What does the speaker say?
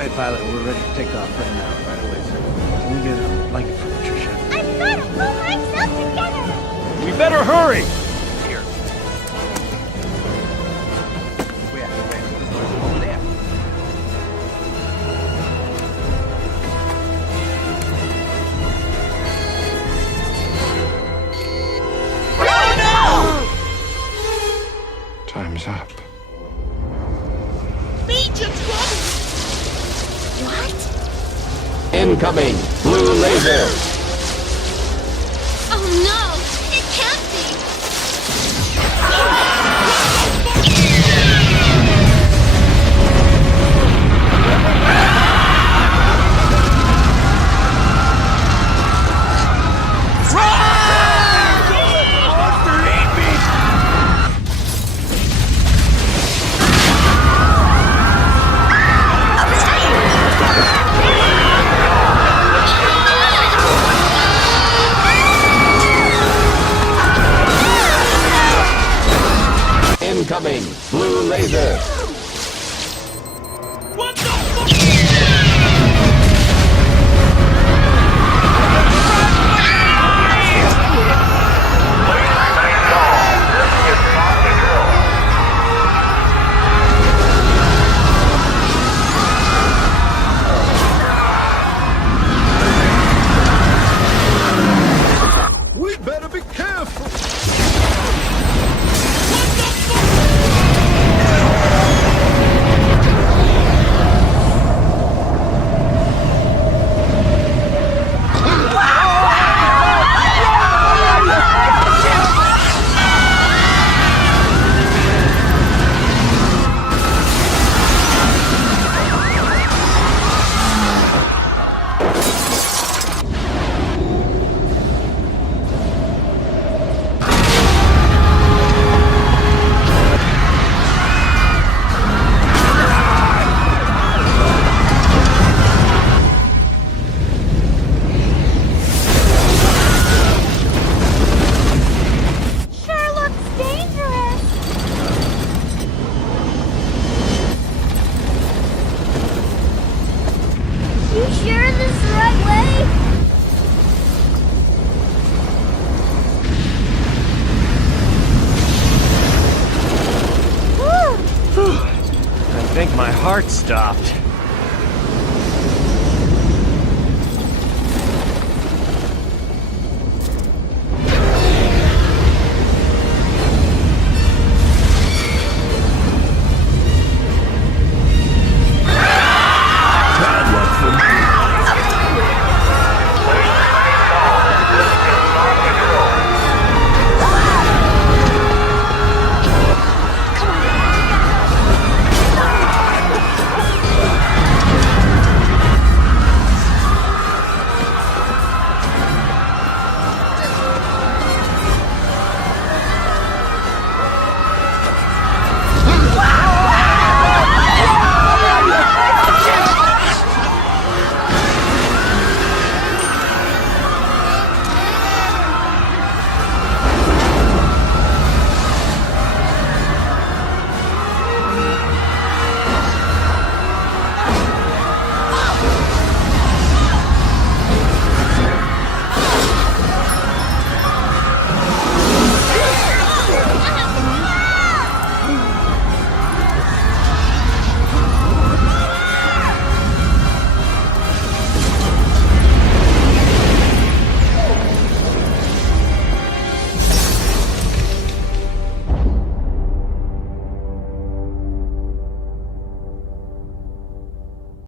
ahead, pilot. We're ready to take off right now, right away, sir. Can we get a blanket for Patricia? I've got to pull myself together! We better hurry! Here. Where? Over there. Time's up. What? Incoming! Blue laser! Oh no! It can't be! Incoming! Blue laser! What the fuck? We better be careful! Sure looks dangerous! You sure this is the right way? Whew. I think my heart stopped.